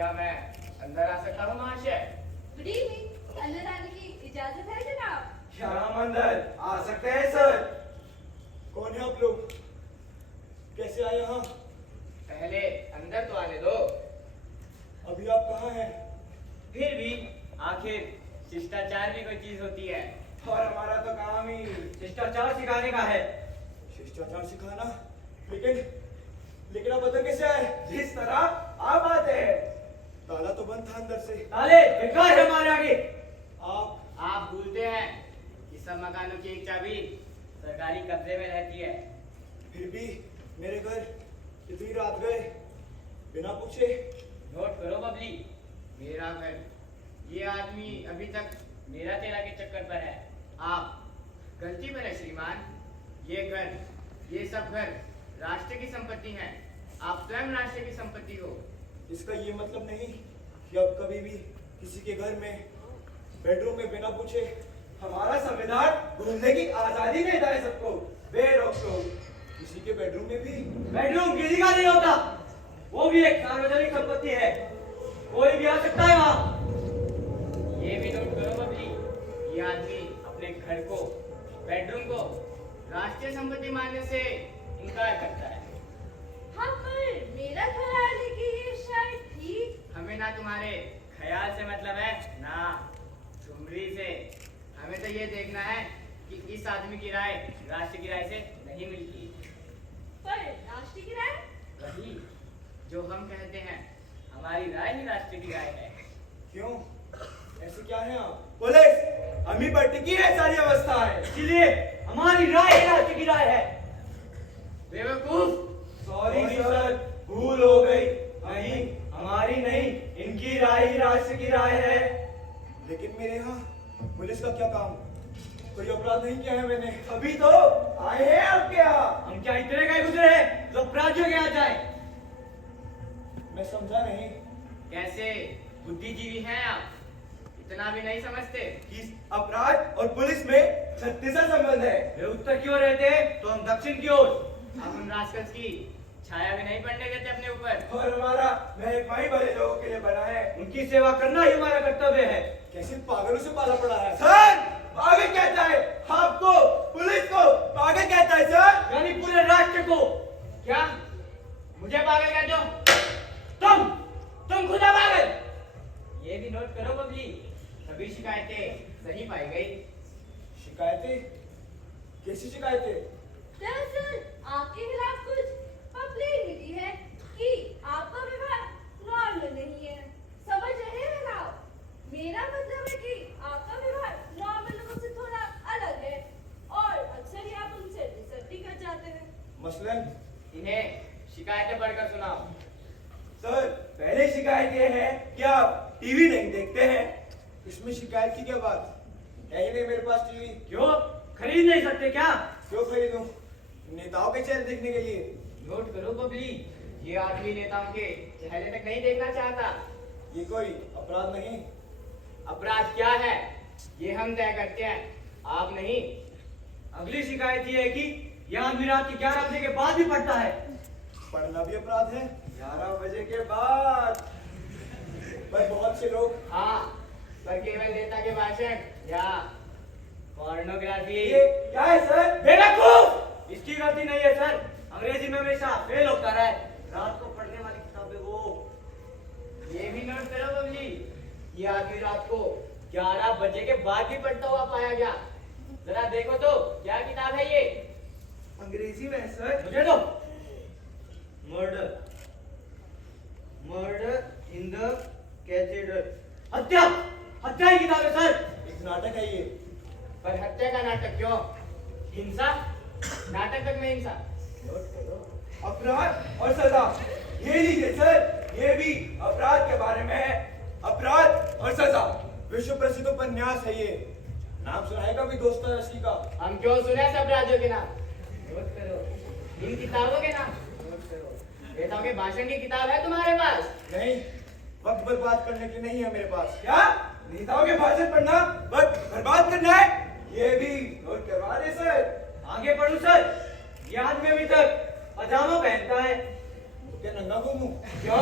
क्या मैं अंदर आ सकता हूँ महाशय? गुड इवनिंग, अंदर आने की इजाजत है जनाब? क्या हम अंदर आ सकते हैं सर? कौन है आप लोग? कैसे आए यहाँ? पहले अंदर तो आने दो। अभी आप कहाँ हैं? फिर भी आखिर शिष्टाचार भी कोई चीज होती है। और हमारा तो काम ही शिष्टाचार सिखाने का है। शिष्टाचार सिखाना? लेकिन आप अंदर कैसे आए? जिस तरह आप आते हैं। ताला तो बंद था अंदर से। ताले बेकार है हमारे आगे। आप भूलते हैं कि सब मकानों की एक चाबी सरकारी कब्जे में रहती है। फिर भी मेरे घर इतनी रात गए बिना पूछे। नोट करो बबली, मेरा घर, ये आदमी अभी तक मेरा तेरा के चक्कर पर है। आप गलती पर है श्रीमान। ये घर, ये सब घर राष्ट्र की संपत्ति है। आप स्वयं राष्ट्र की संपत्ति हो। इसका ये मतलब नहीं कि आप कभी भी किसी के घर में बेडरूम में बिना पूछे। हमारा संविधान घूमने की आजादी देता है सबको, बेरोक टोक। किसी के बेडरूम में भी? बेडरूम किसी का नहीं होता, वो भी एक सार्वजनिक संपत्ति है, कोई भी आ सकता है वहाँ। ये भी नोट करो बबली, ये आदमी अपने घर को, बेडरूम को राष्ट्रीय संपत्ति मानने से इनकार करता है। हाँ, पर मेरा ख्याल है कि ये शायद ठीक। हमें ना तुम्हारे ख्याल से मतलब है ना ठुमरी से। हमें तो ये देखना है कि इस आदमी की राय राष्ट्र की राय से नहीं मिलती। पर राष्ट्र की राय? वही जो हम कहते हैं, हमारी राय ही राष्ट्र की राय है। क्यों? ऐसे क्या है आप? पुलिस हम ही पर टिकी है सारी अवस्था है, इसलिए हमारी राय ही राष्ट्र की राय है। बेवकूफ, सॉरी सर, भूल हो गई। नहीं, हमारी नहीं, इनकी राय ही राष्ट्र की राय है। लेकिन मेरे यहाँ पुलिस का क्या काम? कोई अपराध नहीं किया है मैंने। अभी तो आए हैं आपके यहाँ। हम क्या इतने कहीं गुजरे हैं जो अपराधियों के यहाँ जाए? मैं समझा नहीं। कैसे बुद्धिजीवी हैं आप, इतना भी नहीं समझते? कि अपराध और पुलिस में छत्तीस संबंध है। वे उत्तर की ओर रहते हैं तो हम दक्षिण की ओर। हम उन रास्कल्स की छाया भी नहीं पड़ने देते अपने ऊपर। और हमारा महकमा ही भले लोगों के लिए बना है। उनकी सेवा करना ही हमारा कर्तव्य है। कैसे पागलों से पाला पड़ा है? सर पागल कहता है आपको, पुलिस को पागल कहता है सर। यानी पूरे राष्ट्र को। क्या मुझे पागल कहते हो? तुम खुद हो पागल। ये भी नोट करो बबली, सभी शिकायतें सही पाई गई। शिकायतें? कैसी शिकायतें? दरअसल आपके खिलाफ कुछ कंप्लेन मिली है कि आपका व्यवहार नॉर्मल नहीं है। समझ रहे हैं ना आप? मेरा मतलब है कि आपका व्यवहार नॉर्मल लोगों से थोड़ा अलग है और अक्सर ही आप उनसे डिसर्टी कर जाते हैं। मसलन? इन्हें शिकायतें पढ़कर सुनाओ। सर पहले शिकायत ये है कि आप टीवी नहीं देखते हैं। इसमें शिकायत की क्या बात? है ही नहीं मेरे पास टीवी। क्यों खरीद नहीं सकते क्या? क्यों खरीदूं? नेताओं के चेहरे देखने के लिए। नोट करो बबली, ये आदमी नेताओं के चेहरे तक नहीं देखना चाहता। ये कोई अपराध नहीं। अपराध क्या है ये हम तय करते हैं, आप नहीं। अगली शिकायत ये है कि यह आदमी रात के 11 बजे के बाद भी पढ़ता है। पढ़ना भी अपराध है? 11 बजे के बाद। पर बहुत से लोग। हाँ, पर केवल नेता के भाषण या पोर्नोग्राफी। ये क्या है सर? बेवकूफ! इसकी गलती नहीं है सर, अंग्रेजी में हमेशा फेल होता रहा है। रात को पढ़ने वाली किताबें वो। ये भी नोट करो बबली, ये आदमी रात को 11 बजे के बाद भी पढ़ता हुआ पाया गया। जरा देखो तो क्या किताब है ये? अंग्रेजी में है सर। मुझे दो। Murder in the cathedral. हत्या की किताब है सर। एक नाटक है ये। पर हत्या का नाटक क्यों? हिंसा, नाटक तक में हिंसा। अपराध और सजा, ये लीजिए सर, ये भी अपराध के बारे में है। अपराध और सजा। विश्व प्रसिद्ध उपन्यास है ये। नाम सुना है कभी दोस्तोयेवस्की का? हम क्यों सुने सब राज्यों के नाम? नोट करो इन किताबों के नाम। नोट करो, नेताओं के भाषण की किताब है तुम्हारे पास? नहीं, वक्त बर्बाद करने के लिए नहीं है मेरे पास। क्या नेताओं के भाषण पढ़ना वक्त बर्बाद करना है? ये भी नोट करवा दे सर। आगे बढ़ो सर। यह आदमी अभी तक पजामा पहनता है। क्या नंगा घूमूं? क्यों?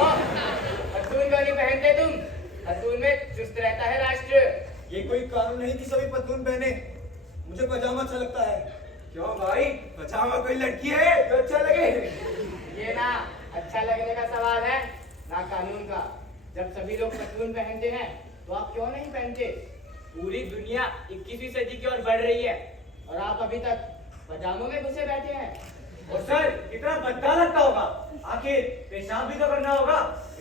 अतुल क्यों नहीं पहनते तुम? पतलून में चुस्त रहता है राष्ट्र। ये कोई कानून नहीं कि सभी पतलून पहने। मुझे पजामा अच्छा लगता है। क्यों भाई, पजामा कोई लड़की है जो अच्छा लगे? ये ना अच्छा लगने का सवाल है ना कानून का। जब सभी लोग पतलून पहनते हैं तो आप क्यों नहीं पहनते? पूरी दुनिया 21वीं सदी की ओर बढ़ रही है और आप अभी तक पजामों में घुसे बैठे हैं। और सर कितना गंदा लगता होगा। आखिर पेशाब भी तो करना होगा।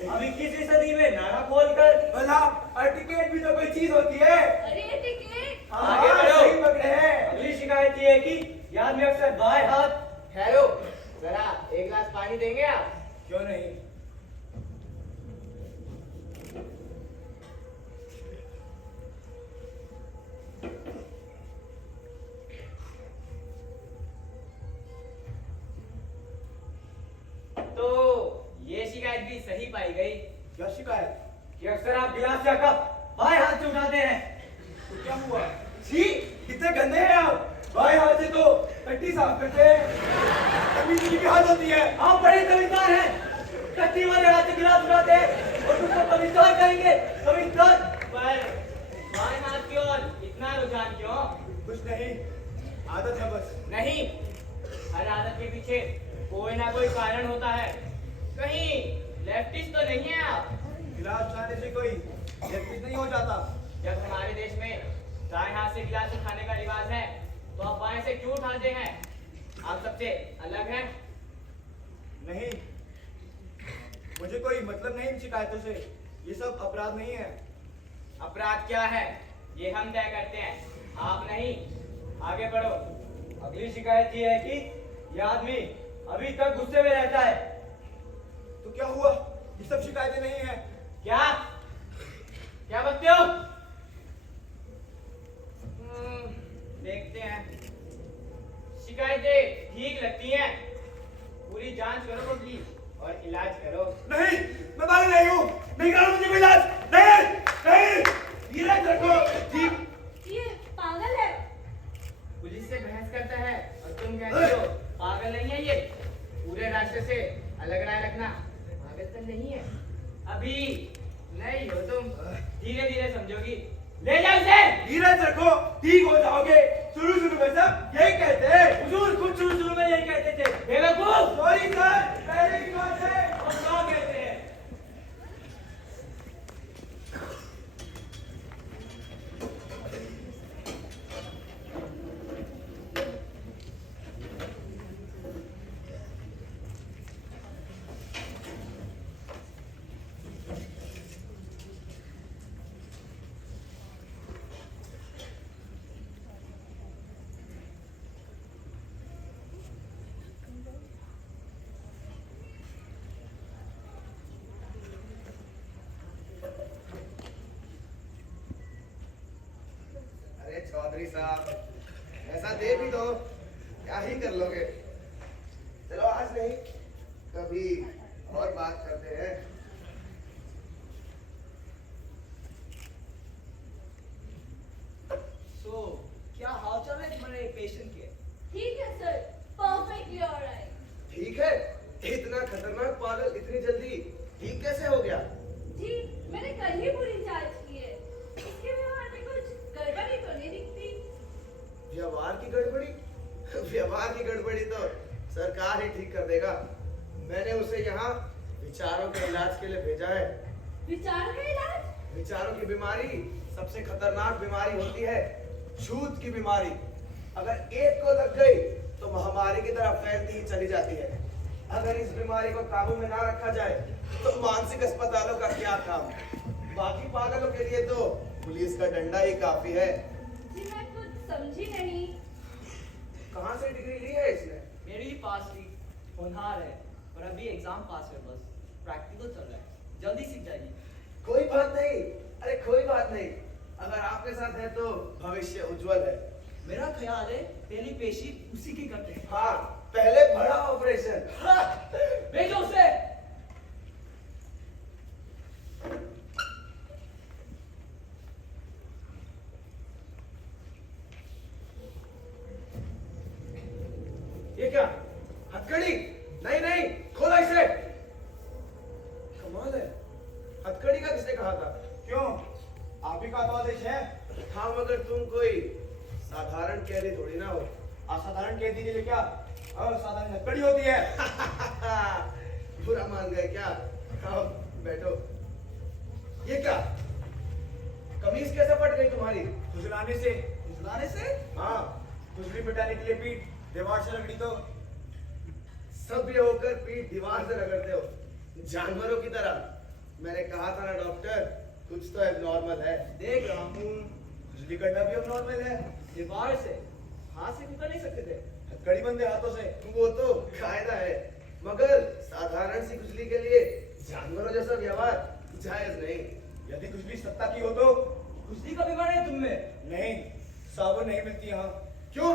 अब 21वीं सदी में नाड़ा खोलकर भला टिकट भी तो कोई चीज होती है। अरे टिकट आगे बढ़ो। सही पकड़े हैं। अगली शिकायत ये है कि ये आदमी अक्सर बाएं हाथ। ठहरो, जरा एक गिलास पानी देंगे आप? क्यों नहीं? तो ये शिकायत भी सही पाई गई। क्या शिकायत? कि अक्सर आप गिलास या कप बाएं हाथ से उठाते हैं। तो क्या हुआ? छी, कितने गंदे हैं आप। बाएं हाथ से तो टट्टी साफ करते हैं। तमीज की भी हाथ होती है। आप बड़े तमीजदार हैं। टट्टी वाले हाथ से गिलास उठाते हैं और तुमको तमीजदार कहेंगे। तमीजदार पर बाएं हाथ की ओर इतना रुझान क्यों? कुछ नहीं, आदत है बस। नहीं, हर आदत के पीछे कोई ना कोई कारण होता है। कहीं लेफ्टिस्ट तो नहीं है आप? गिलास उठाने से कोई लेफ्टिस्ट नहीं हो जाता। जब हमारे देश में दाएं हाथ से गिलास उठाने का रिवाज है तो आप बाएं से क्यों उठाते हैं? आप सबसे अलग हैं। नहीं, मुझे कोई मतलब नहीं इन शिकायतों से। ये सब अपराध नहीं है। अपराध क्या है ये हम तय करते हैं, आप नहीं। आगे बढ़ो। अगली शिकायत ये है कि ये आदमी अभी तक गुस्से में रहता है। तो क्या हुआ? ये सब शिकायतें नहीं है। क्या क्या बकते हो? देखते हैं। शिकायतें ठीक लगती हैं। पूरी जांच करो प्लीज और इलाज करो। नहीं, मैं पागल नहीं हूँ। नहीं करो मुझे कोई इलाज। नहीं, नहीं, ये रखो। ठीक। ये पागल है। पुलिस से बहस करता है और तुम कहते हो पागल नहीं है ये। पूरे राष्ट्र से अलग राय रखना पागलपन नहीं है। अभी नहीं हो तुम, धीरे धीरे समझोगी। ले जाओ इसे। धीरज रखो, ठीक हो जाओगे। शुरू में सब यही कहते हैं। हुजूर खुद शुरू में यही कहते थे। बेवकूफ। सॉरी सर, पहले की बात है। और क्या कहते हैं? अरे चौधरी साहब, ऐसा दे भी दो, क्या ही कर लोगे। चलो आज नहीं, कभी और बात करते हैं। So, क्या हाल चाल है तुम्हारे पेशेंट के? ठीक है सर, परफेक्टली ऑलराइट। ठीक है, इतना खतरनाक पागल इतनी जल्दी ठीक कैसे हो गया? जी, मैंने कल ही पूरी जांच की है। इसके व्यवहार में कुछ गड़बड़ी तो नहीं दिखती। व्यवहार की गड़बड़ी? व्यवहार की गड़बड़ी तो सरकार ही ठीक कर देगा। मैंने उसे यहाँ विचारों के इलाज के लिए भेजा है। विचार का इलाज? विचारों की बीमारी सबसे खतरनाक बीमारी होती है, छूत की बीमारी। अगर एक को लग गई तो महामारी की तरह फैलती ही चली जाती है। अगर इस बीमारी को काबू में ना रखा जाए तो मानसिक अस्पतालों का क्या काम। बाकी पागलों के लिए तो पुलिस का डंडा ही काफी है। जी मैं कुछ समझी नहीं। कहाँ से डिग्री ली है इसने? मेरी पास भी होनहार है, पर अभी एग्जाम पास है बस। प्रैक्टिकल चल रहा है, जल्दी सीख जाएगी। कोई बात नहीं, अरे कोई बात नहीं। अगर आपके साथ है तो भविष्य उज्जवल है। मेरा ख्याल है पहली पेशी उसी की करते हैं। हाँ, पहले बड़ा ऑपरेशन। भेजो उसे। ये क्या? हथकड़ी? नहीं नहीं, खोलो इसे। कमाल है, हथकड़ी का किसने कहा था? क्यों? आप ही का तो आदेश है। हाँ, मगर तुम कोई साधारण कैदी थोड़ी ना हो। असाधारण कैदी के लिए क्या असाधारण हथकड़ी होती है? बुरा मान गए क्या? आओ बैठो। ये क्या, कमीज कैसे फट गई तुम्हारी? खुजलाने से। खुजलाने से? हाँ, खुजली मिटाने के लिए पीठ दीवार से रगड़ी तो। सभ्य होकर पीठ दीवार से रगड़ते हो, जानवरों की तरह। मैंने कहा था ना डॉक्टर, कुछ तो एबनॉर्मल है। देख रहा हूँ। खुजली करना भी अब नॉर्मल है। दीवार से हाथ से निकल नहीं सकते थे। हथकड़ी बंदे हाथों से। वो तो कायदा है, मगर साधारण सी खुजली के लिए जानवरों जैसा व्यवहार जायज नहीं। यदि खुजली सत्ता की हो तो। खुजली का बीमारी है तुम में। नहीं, साबुन नहीं मिलती यहाँ। क्यों?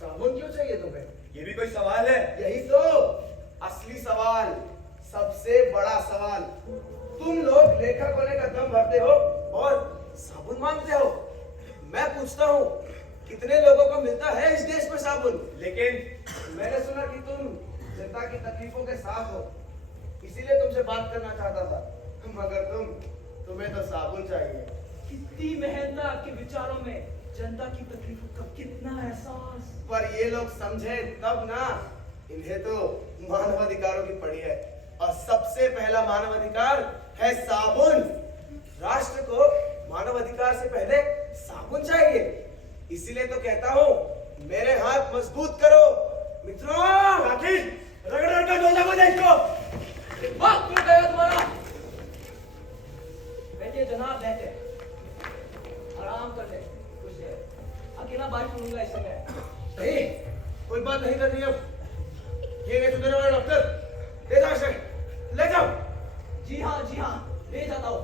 साबुन क्यों चाहिए तुम्हें? ये भी कोई सवाल है? यही तो असली सवाल, सबसे बड़ा सवाल। तुम लोग लेखक होने का दम भरते हो और साबुन मांगते हो। मैं पूछता हूँ, कितने लोगों को मिलता है इस देश में साबुन? लेकिन मैंने सुना कि तुम जनता की तकलीफों के साथ हो, इसीलिए तुमसे बात करना चाहता था। मगर तुम्हें तो साबुन चाहिए। कितनी मेहनत आपके विचारों में, जनता की तकलीफों का कितना एहसास। पर ये लोग समझे तब ना। इन्हें तो मानवाधिकारों की पड़ी है, और सबसे पहला मानवाधिकार है साबुन। राष्ट्र को मानवाधिकार से पहले साबुन चाहिए। इसीलिए तो कहता हूँ, मेरे हाथ मजबूत करो मित्रों। आखिर रगड़ कर डोला बजा इसको। वक्त मिल गया तुम्हारा। बैठे जनाब, बैठे, आराम कर ले कुछ देर। अकेला बात सुनूंगा इस समय। नहीं, कोई बात नहीं करनी अब। ये नहीं सुधरने वाला डॉक्टर, ले जाओ इसे, ले जाओ। जी हाँ, ले जाता हूँ।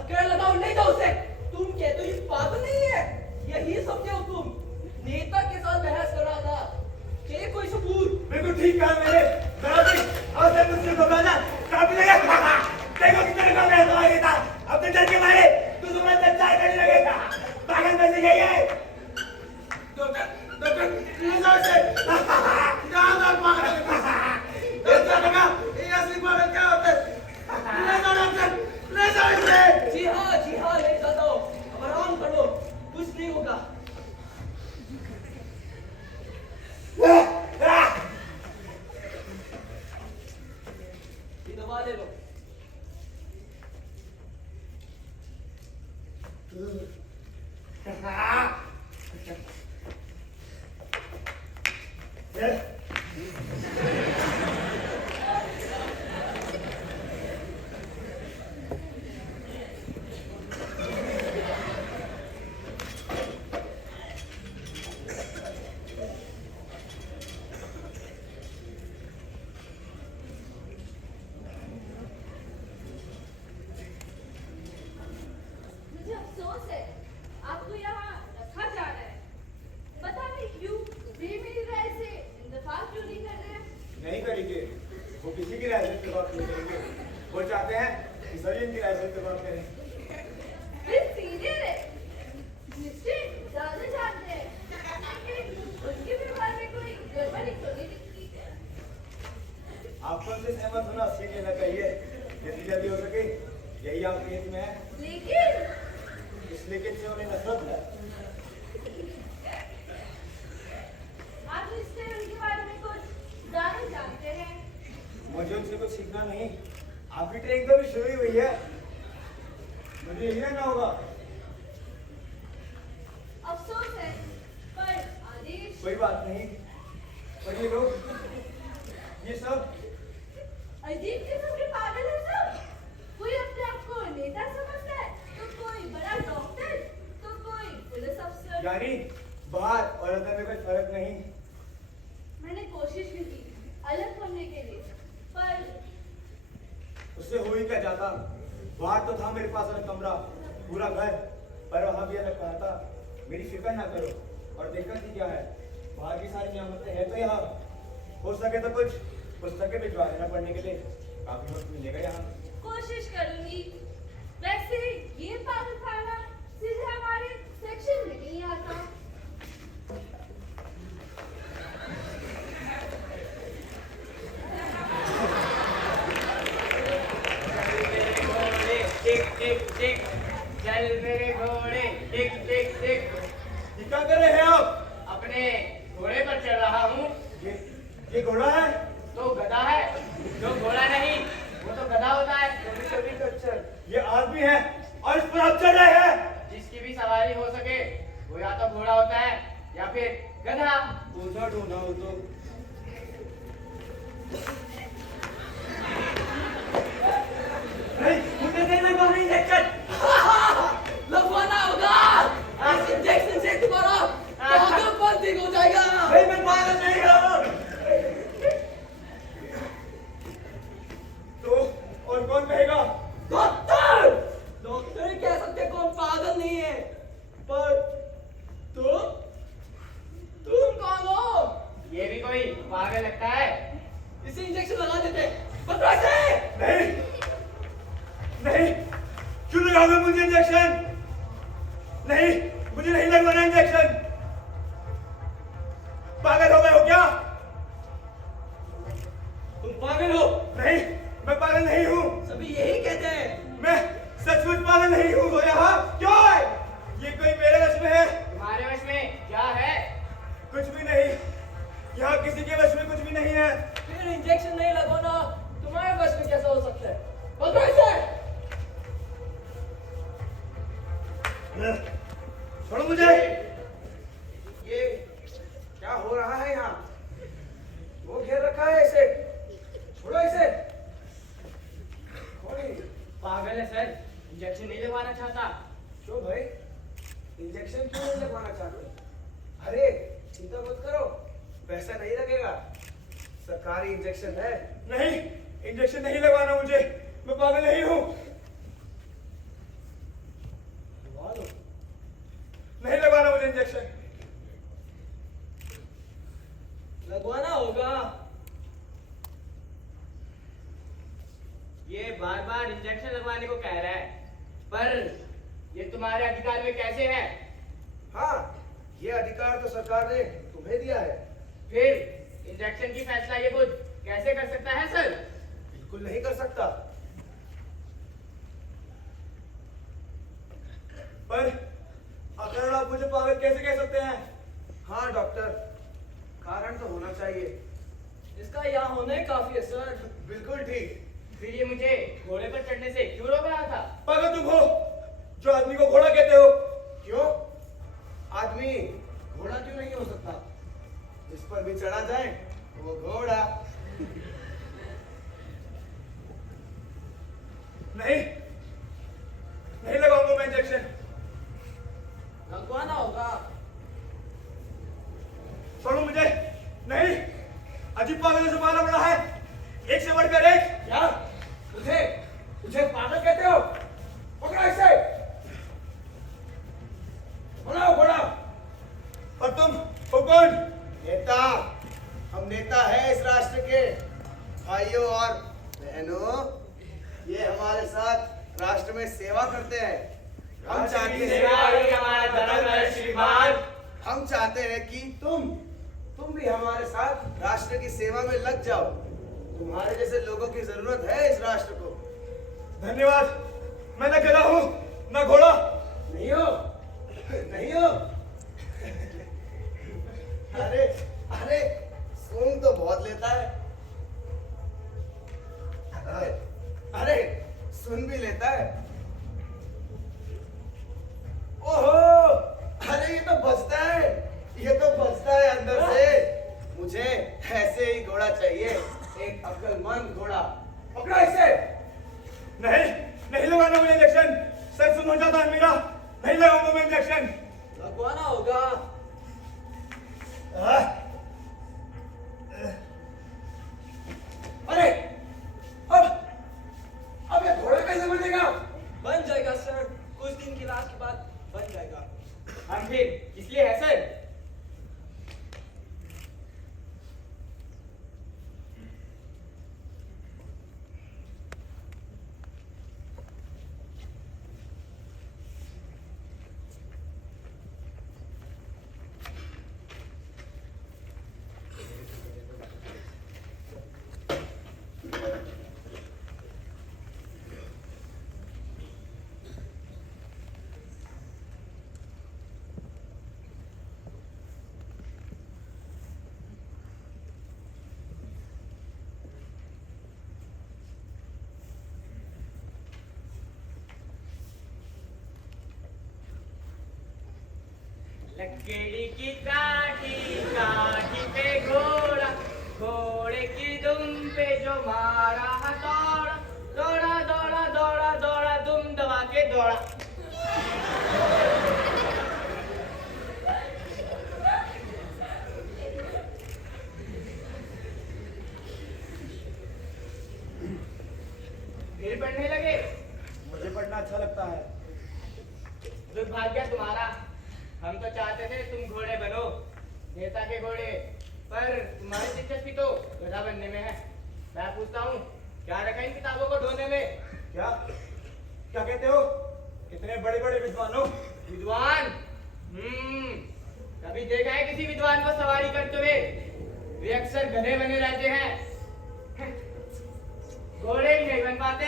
अकेला लगाओ, ले जाओ उसे। तुम कहते हो ये पागल नहीं है, यही समझे हो तुम। नेता के साथ बहस कर रहा था, चाहिए कोई सबूत? बिल्कुल ठीक कहा मैंने। और से मुझसे घबराना काफी लगा। देखो कितने का मैं तुम्हारे नेता अपने डर के मारे तू तुम्हारा चर्चा करने लगेगा। पागल बन गई है। डॉक्टर, ले जाओ इसे। जाओ, जाओ, पागल है। डॉक्टर लगा, ये असली पागल क्या होता है? ले जाओ डॉक्टर, ले जाओ इसे। जी हाँ, ले जाता हूँ। अब आराम करो, कुछ नहीं होगा। ये दवा ले लो। मुझे अफसोस है, आपको यहाँ रखा जा रहा है। पता नहीं क्यों वे मेरी राय से इंतफाक क्यों नहीं कर रहे हैं। नहीं करेंगे, वो किसी की राय से इत्तेफाक नहीं करेंगे। वो चाहते हैं कि सभी इनकी राय से इत्तेफाक करें। फिर सीनियर है, निश्चित ज्यादा जानते हैं, लेकिन उनके व्यवहार में कोई गड़बड़ी तो नहीं दिखती। आपको उनसे सहमत होना सीख लेना चाहिए। जितनी जल्दी हो सके यही आपके हित में है। लेकिन इस लेकिन से उन्हें नफरत है। आप इससे उनके बारे में कुछ ज्यादा जानते हैं। मुझे उनसे कुछ सीखना नहीं, आपकी ट्रेनिंग तो भी शुरू ही हुई है। मुझे यही रहना होगा। अफसोस है, पर आदेश। कोई बात नहीं। पर ये लोग, ये सब अजीब किस्म के पागल है सब। कोई अपने आप को नेता समझता है, तो कोई बड़ा डॉक्टर, तो कोई पुलिस अफसर। यानी बाहर और अंदर में कोई फर्क नहीं। मैंने कोशिश भी की अलग होने के लिए, पर उससे हो ही क्या जाता। बाहर तो था मेरे पास अलग कमरा, पूरा घर, पर वहां भी अलग कहा था मेरी फिक्र ना करो। और दिक्कत ही क्या है, बाहर की सारी नियामतें हैं तो यहाँ। हो सके तो कुछ पुस्तकें भिजवा देना पढ़ने के लिए, काफी वक्त मिलेगा यहाँ। कोशिश करूंगी। वैसे ये पागलखाना सीधे हमारे सेक्शन में नहीं आता। टिक टिक चल मेरे घोड़े टिक टिक टिक। ये क्या कर रहे हैं आप? अपने घोड़े पर चढ़ रहा हूँ। ये घोड़ा है? तो गधा है, जो घोड़ा नहीं वो तो गधा होता है। कभी खच्चर। ये आदमी है और इस पर आप चढ़ रहे हैं। जिसकी भी सवारी हो सके वो या तो घोड़ा होता है या फिर गधा। ऊँचा ढूंढा हो तो नहीं, मुझे नहीं लगवाना इंजेक्शन। लगवाना होगा। इस इंजेक्शन से तुम्हारा पागलपन ठीक हो जाएगा। भाई मैं पागल नहीं हूँ। तो और कौन कहेगा? डॉक्टर डॉक्टर ही कह सकते कौन पागल नहीं है, पर तुम कौन हो? ये भी कोई पागल लगता है। इसे इंजेक्शन लगा देते। पकड़ो इसे। नहीं नहीं, क्यों लगाओगे मुझे इंजेक्शन? नहीं, मुझे नहीं लगवाना इंजेक्शन। पागल हो गए हो क्या? तुम पागल हो। नहीं, मैं पागल नहीं हूँ। सभी यही कहते हैं। मैं सचमुच पागल नहीं हूँ। तो यहाँ क्यों है? ये कोई मेरे वश में है? तुम्हारे वश में क्या है? कुछ भी नहीं। यहाँ किसी के वश में कुछ भी नहीं है। फिर इंजेक्शन नहीं लगवाना तुम्हारे बस में कैसा हो सकता है? पकड़ो इसे। छोड़ो मुझे। ये क्या हो रहा है यहाँ? वो घेर रखा है इसे। छोड़ो इसे। कौन है? पागल है सर, इंजेक्शन नहीं लगवाना चाहता। क्यों भाई? इंजेक्शन क्यों नहीं लगवाना चाहते? अरे चिंता मत करो, पैसा नहीं लगेगा, सरकारी इंजेक्शन है। नहीं, इंजेक्शन नहीं लगवाना मुझे। मैं पागल नहीं हूँ। नहीं लगवाना मुझे इंजेक्शन। लगवाना होगा। ये बार बार इंजेक्शन लगवाने को कह रहा है, पर ये तुम्हारे अधिकार में कैसे है? हाँ, ये अधिकार तो सरकार ने तुम्हें दिया है। फिर इंजेक्शन की फैसला ये खुद कैसे कर सकता है सर? बिल्कुल नहीं कर सकता। पर अगर आप मुझे पागल कैसे कह सकते हैं? हाँ डॉक्टर, कारण तो होना चाहिए। इसका यहाँ होना ही काफी है सर। बिल्कुल ठीक। फिर ये मुझे घोड़े पर चढ़ने से क्यों रोक रहा था? पागल तुम हो जो आदमी को घोड़ा कहते हो। क्यों? आदमी घोड़ा क्यों नहीं हो सकता? जिस पर भी चढ़ा जाए वो घोड़ा। नहीं, नहीं लगाऊंगा मैं इंजेक्शन। लगवाना होगा। छोड़ो मुझे। नहीं, अजीब पागल से पाला पड़ा है, एक से बढ़कर एक। क्या? तुझे तुझे पागल कहते हो? पकड़ो इसे। बनाओ घोड़ा। और तुम हो कौन? नेता। हम नेता है इस राष्ट्र के। भाइयों और बहनों, ये हमारे साथ राष्ट्र में सेवा करते हैं। हम चाहते हैं हम चाहते हैं कि तुम भी हमारे साथ राष्ट्र की सेवा में लग जाओ। तुम्हारे जैसे लोगों की जरूरत है इस राष्ट्र को। धन्यवाद। मैं न गधा हूँ न घोड़ा। नहीं हो? नहीं हो? अरे अरे, सूंघ तो बहुत लेता है। अरे सुन भी लेता है। ओहो, अरे ये तो बचता है, ये तो बचता है अंदर से। मुझे ऐसे ही घोड़ा चाहिए, एक अक्लमंद घोड़ा। पकड़ो इसे। नहीं, नहीं लगाना मुझे इंजेक्शन। सर सुन हो जाता है मेरा। नहीं लगाऊंगा मैं इंजेक्शन। लगवाना होगा। अरे अब ये घोड़ा कैसे बनेगा? बन जाएगा सर, कुछ दिन की इलाज के बाद बन जाएगा। हम फिर किस लिए है सर? लकड़ी की काठी काठी पे घोड़ा घोड़े की दुम पे जो मारा हथौड़ा दौड़ा दौड़ा दौड़ा दौड़ा दुम दबा के दौड़ा। फिर पढ़ने लगे। मुझे पढ़ना अच्छा लगता है। दुर्भाग्य तुम्हारा, हम तो चाहते थे तुम घोड़े बनो, नेता के घोड़े, पर तुम्हारी दिलचस्पी तो गधा बनने में है। मैं पूछता हूँ, क्या रखा इन किताबों को ढोने में? क्या क्या कहते हो? कितने बड़े बड़े विद्वानों। विद्वान? कभी देखा है किसी विद्वान को सवारी करते हुए? वे अक्सर गधे बने रहते हैं, घोड़े ही नहीं बन पाते।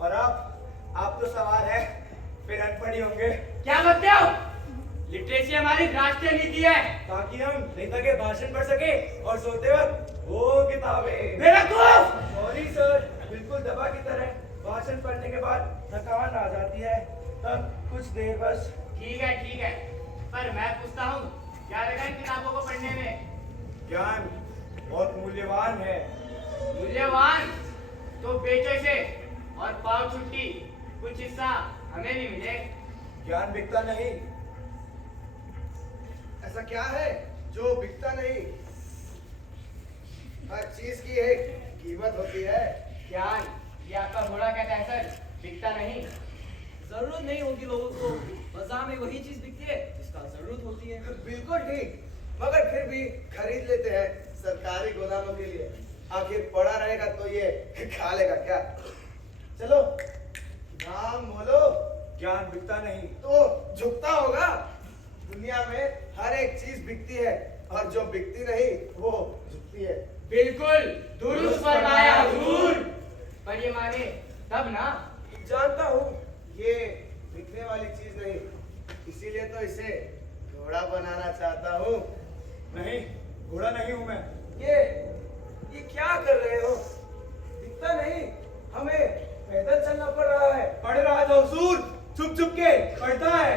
और आप तो सवार है, फिर अनपढ़ ही होंगे। क्या बोलते हो? लिटरेसी हमारी राष्ट्रीय नीति है। ताकि हम नेता के भाषण पढ़ सके और सोते वक्त वो किताबें। बेवकूफ! सॉरी सर, बिल्कुल दवा की तरह भाषण पढ़ने के बाद थकान आ जाती है, तब कुछ देर बस। ठीक है, पर मैं पूछता हूँ, क्या लगा इन किताबों को पढ़ने में? ज्ञान बहुत मूल्यवान है। मूल्यवान? तो बेचो इसे और पाओ छुट्टी, कुछ हिस्सा हमें भी मिले। ज्ञान बिकता नहीं। ऐसा क्या है जो बिकता नहीं? हर चीज की एक कीमत होती है। ज्ञान, ये आपका घोड़ा कहता है सर, बिकता नहीं। जरूरत नहीं होगी लोगों को, बाजार में वही चीज बिकती है जिसका जरूरत होती है। बिल्कुल ठीक, मगर फिर भी खरीद लेते हैं सरकारी गोदामों के लिए। आखिर पड़ा रहेगा तो ये खा लेगा क्या? चलो नाम बोलो। ज्ञान बिकता नहीं। तो झुकता होगा। दुनिया में हर एक चीज बिकती है और जो बिकती नहीं वो झुकती है। बिल्कुल दुरुस्त फरमाया हुजूर। पर ये माने तब ना। जानता हूँ ये बिकने वाली चीज नहीं, इसीलिए तो इसे घोड़ा बनाना चाहता हूँ। नहीं, घोड़ा नहीं हूं मैं। ये क्या कर रहे हो? दिखता नहीं, हमें पैदल चलना पड़ रहा है। पढ़ रहा था हुजूर, चुप चुप के पढ़ता है।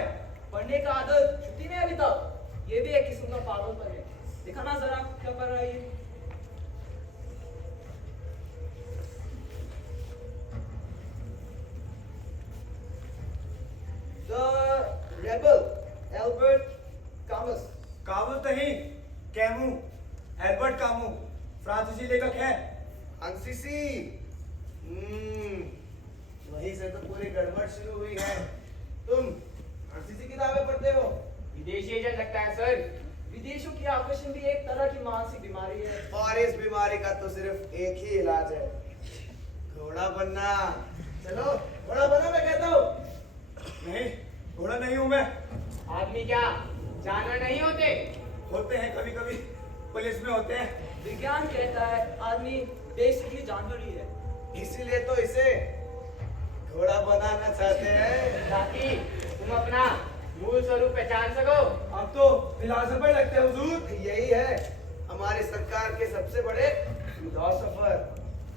पढ़ने का आदत छुट्टी नहीं अभी तक। ये भी एक किस्म का पागलपन है। दिखाना जरा क्या कर रहा है ये। The rebel Albert Camus। कामुस नहीं, कैमू, एल्बर्ट कामू, फ्रांसीसी लेखक है। फ्रांसीसी? वहीं से तो पूरी गड़बड़ शुरू हुई है। तुम फ्रांसीसी किताबें पढ़ते हो? विदेशी एजेंट लगता है सर। विदेशों की आकर्षण भी एक तरह की मानसिक बीमारी है। और इस बीमारी का तो सिर्फ एक ही इलाज है, घोड़ा बनना। चलो घोड़ा बनो, मैं कहता हूँ। नहीं, घोड़ा नहीं हूं मैं। आदमी क्या जानवर नहीं होते? होते हैं कभी कभी, पुलिस में होते हैं। विज्ञान कहता है आदमी बेसिकली जानवर ही है। इसीलिए तो इसे घोड़ा बनाना चाहते हैं, ताकि तुम अपना मूल स्वरूप पहचान सको। अब तो फिलोसोफर लगते हैं हुजूर। यही है हमारी सरकार के सबसे बड़े फिलोसोफर।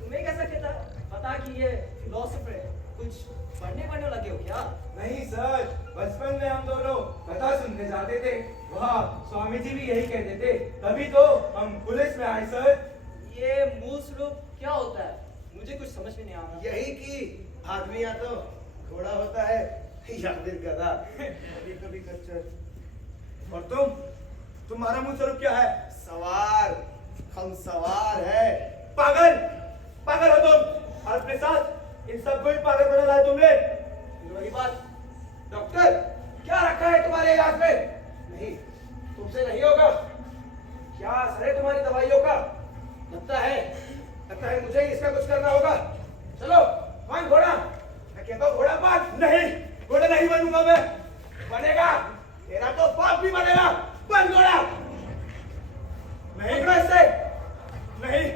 तुम्हें कैसा कहता पता कि ये फिलोसोफर है? कुछ पढ़ने लगे हो क्या? नहीं सर, बचपन में हम दोनों कथा सुनने जाते थे, वहाँ स्वामी जी भी यही कहते थे, तभी तो हम पुलिस में आए सर। ये मूल स्वरूप क्या होता है? मुझे कुछ समझ में नहीं आ रहा। यही कि आदमी या तो घोड़ा होता है या फिर गधा, कभी कभी खच्चर। और तुम्हारा मूल स्वरूप क्या है? सवार। हम सवार है। पागल, पागल हो तुम। और अपने साथ इन सबको भी पागल बना लाए तुमने। फिर वही बात, डॉक्टर क्या रखा है तुम्हारे इलाज में? नहीं, तुमसे नहीं होगा। क्या असर है तुम्हारी दवाइयों का? लगता है मुझे इसका कुछ करना होगा। चलो मान घोड़ा। मैं कहता हूँ घोड़ा मान। नहीं, घोड़ा नहीं बनूंगा मैं। बनेगा, तेरा तो बाप भी बनेगा। बन घोड़ा। नहीं, पकड़ो इससे। नहीं।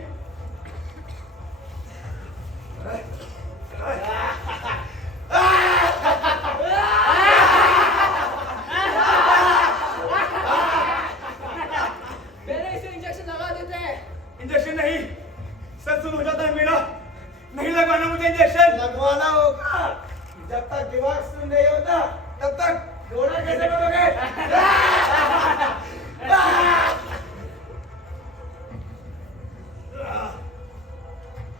पहले इसे इंजेक्शन लगा देते हैं। इंजेक्शन नहीं, सर सुन हो जाता है मेरा। नहीं लगवाना मुझे इंजेक्शन। लगवाना होगा। जब तक दिमाग सुन नहीं होता तब तक घोड़ा कैसे बनोगे?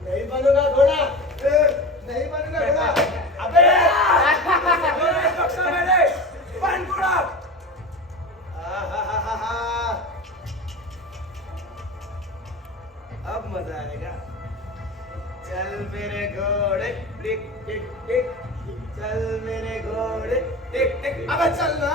नहीं बनूंगा घोड़ा, नहीं बनूंगा घोड़ा। अबे घोड़ा ही बख्शा मैंने, बन घोड़ा। आहाहाहा। अब मजा आएगा। चल मेरे घोड़े टिक टिक टिक, चल मेरे घोड़े टिक टिक। अब चल ना।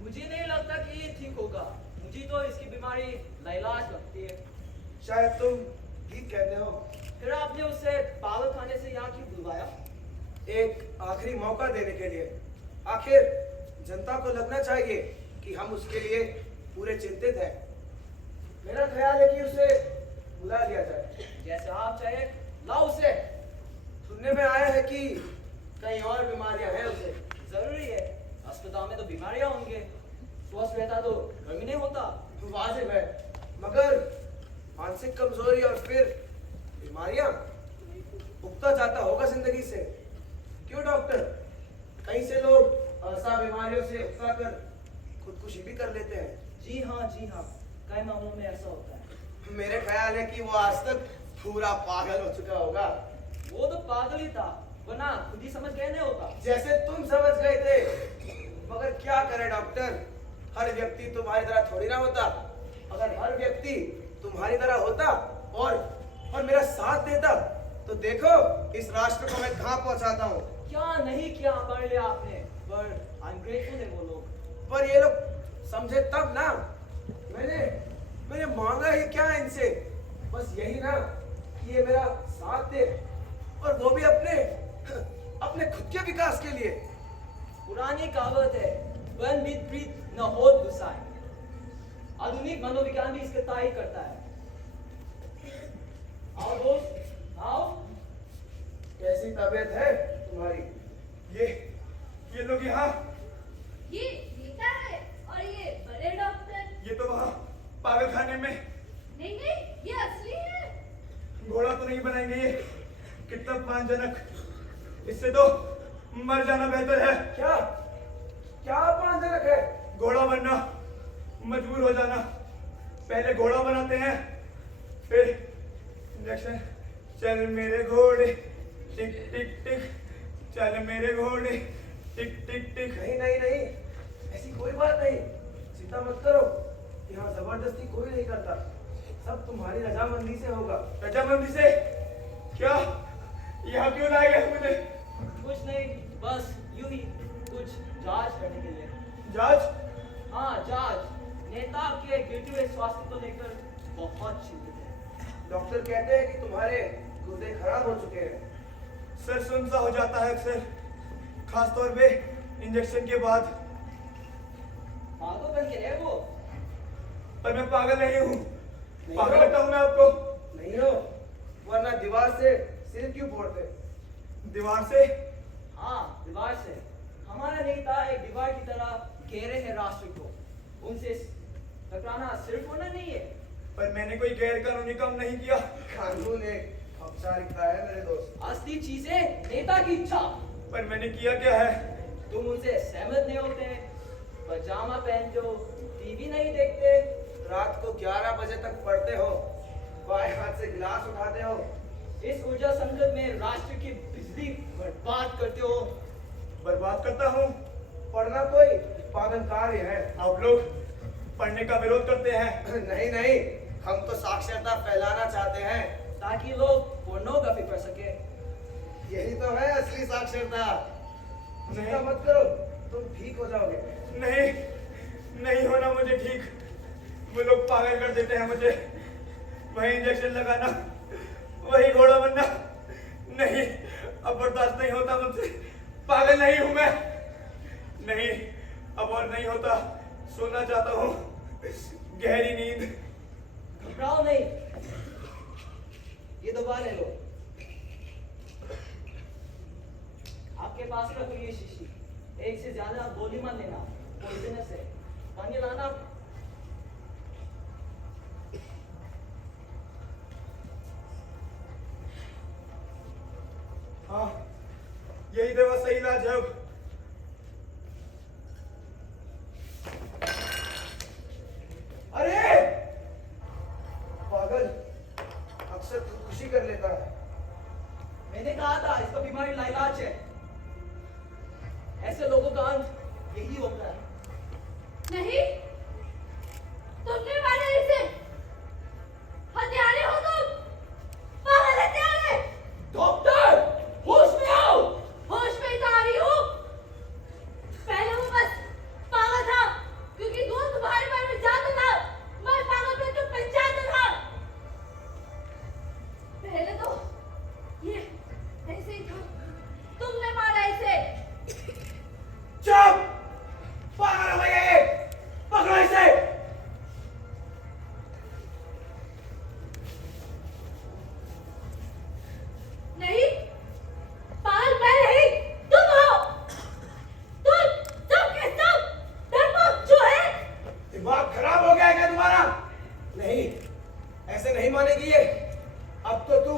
मुझे नहीं लगता कि ये ठीक होगा। मुझे तो इसकी बीमारी लाइलाज लगती है। शायद तुम ठीक कहते हो। फिर आपने उसे पागल खाने से यहाँ क्यों बुलवाया? एक आखिरी मौका देने के लिए। आखिर जनता को लगना चाहिए कि हम उसके लिए पूरे चिंतित हैं। मेरा ख्याल है कि उसे बुला लिया जाए। जैसे आप चाहे, लाओ उसे। सुनने में आया है कि कई और बीमारियां हैं उसे। जरूरी है, अस्पताल में तो बीमारियां होंगे। स्वस्थ रहता तो घर में नहीं होता। वाजिब है, मगर मानसिक कमजोरी और फिर बीमारियां, उगता जाता होगा जिंदगी से। क्यों डॉक्टर? कहीं से लोग ऐसा बीमारियों से उगता कर खुदकुशी भी कर लेते हैं। जी हाँ, कई मामलों में ऐसा होता है। मेरे ख्याल है कि वो आज तक पूरा पागल हो चुका होगा। वो तो पागल ही था, वरना खुद ही समझ गए नहीं होता। जैसे तुम समझ गए थे। मगर क्या करे डॉक्टर, हर व्यक्ति तुम्हारी तरह थोड़ी ना होता। अगर हर व्यक्ति तुम्हारी तरह होता और मेरा साथ देता, तो देखो इस राष्ट्र को मैं कहाँ पहुंचाता हूँ। क्या नहीं किया पढ़ लिया आपने, पर अनग्रेटफुल है वो लोग। पर ये लोग समझे तब ना। मैंने मांगा ही क्या इनसे, बस यही ना कि ये मेरा साथ दे, और वो भी अपने खुद के विकास के लिए। पुरानी कहावत है, वन मित प्रीत न होत दुसाई। आधुनिक मनोविज्ञान भी इसके तारीफ करता है। आओ दोस्त, आओ। कैसी तबीयत है तुम्हारी? ये लोग यहाँ, ये रीता है और ये बड़े डॉक्टर। ये तो वहाँ पागल खाने में नहीं, ये असली है। घोड़ा तो नहीं बनाएंगे ये, कितना अपमानजनक। इससे तो मर जाना बेहतर है। क्या क्या अपमानजनक है? घोड़ा बनना, मजबूर हो जाना। पहले घोड़ा बनाते हैं, फिर इंजेक्शन। चल मेरे घोड़े टिक टिक टिक, चल मेरे घोड़े टिक टिक टिक। नहीं, ऐसी कोई बात नहीं। चिंता मत करो, यहाँ जबरदस्ती कोई नहीं करता। सब तुम्हारी रजामंदी से होगा। रजामंदी से? क्या यहाँ क्यों लाए गए मुझे? कुछ नहीं, बस यूं ही कुछ जांच करने के लिए। जांच? हाँ, जांच। नेता के गिरते हुए स्वास्थ्य को लेकर बहुत चिंतित है। डॉक्टर कहते हैं कि तुम्हारे गुर्दे खराब हो चुके हैं। सर सुन सा हो जाता है अक्सर, खास तौर पे इंजेक्शन के बाद। पागल बन के रहे वो। पर मैं पागल नहीं हूँ। नहीं पागल हो? लगता हूँ मैं आपको? नहीं हो, वरना दीवार से सिर क्यों फोड़ते? दीवार से? हाँ, दीवार से। हमारा नेता एक दीवार की तरह घेरे है राष्ट्र को। उनसे टकराना सिर्फ होना नहीं है। पर मैंने कोई गैर कानूनी काम नहीं किया। कानून एक औपचारिकता है मेरे दोस्त। असली चीजें नेता की इच्छा। पर मैंने किया क्या है? तुम उनसे सहमत नहीं होते, पजामा पहनते हो, टीवी नहीं देखते, रात को 11 बजे तक पढ़ते हो, बाएं हाथ से गिलास उठाते हो, इस ऊर्जा संकट में राष्ट्र की बिजली बर्बाद करते हो। बर्बाद करता हूँ? पढ़ना कोई पागल कार्य है। आप लोग पढ़ने का विरोध करते हैं। नहीं, हम तो साक्षरता फैलाना चाहते हैं, ताकि लोग पोर्नोग्राफी पढ़ सके। यही तो है असली साक्षरता। चिंता नहीं। मत करो, तुम ठीक हो जाओगे। नहीं होना मुझे ठीक। वो लोग पागल कर देते हैं मुझे। वही इंजेक्शन लगाना, वही घोड़ा बनना। नहीं, अब बर्दाश्त नहीं होता मुझसे। पागल नहीं हूं मैं। नहीं, अब और नहीं होता। सोना चाहता हूँ, गहरी नींद। घबराओ नहीं, ये दवा ले लो। आपके पास रखो ये शीशी। एक से ज्यादा गोली मत लेना, पॉइजनस है। पानी लाना। हाँ, यही दवा सही इलाज है। अरे पागल अक्सर खुदकुशी कर लेता है। मैंने कहा था इसका बीमारी लाइलाज है। ऐसे लोगों का अंत यही होता है। नहीं, तुमने मारा इसे। हत्यारे हो तुम, पागल हत्यारे। डॉक्टर, होश में आओ। होश में तो आ रही हूँ। पहले वो बस पागल था, क्योंकि दूध तुम्हारे बारे में जानता था। मैं पागल पे तो पहचानता था। पहले तो ये ऐसे ही था, तुमने मारा इसे। चुप! पागल हो गई है ये! पकड़ो इसे! नहीं, पागल मैं नहीं, तुम हो। तुम के सब डरपोक जो है। दिमाग खराब हो गया है क्या तुम्हारा? नहीं, ऐसे नहीं मानेगी ये। अब तो तू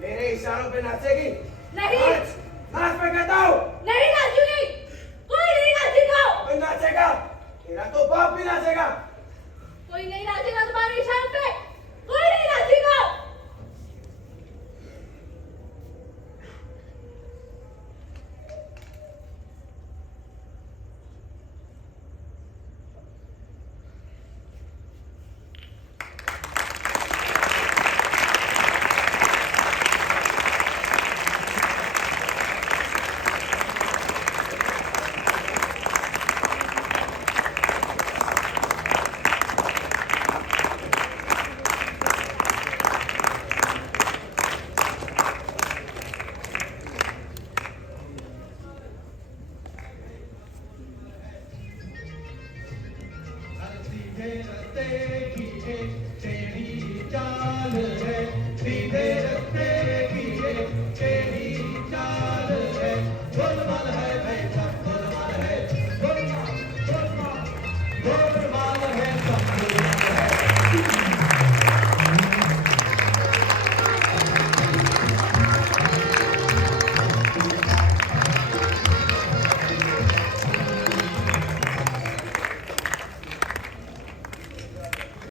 मेरे इशारों पे नाचेगी। नहीं। नाच, नाच मैं कहता हूँ। नहीं नाचूंगी, कोई नहीं नाचेगा। कोई नाचेगा, तेरा तो बाप भी नाचेगा। कोई नहीं नाचेगा तुम्हारे इशारों पे, कोई नहीं नाचेगा। रस्ते की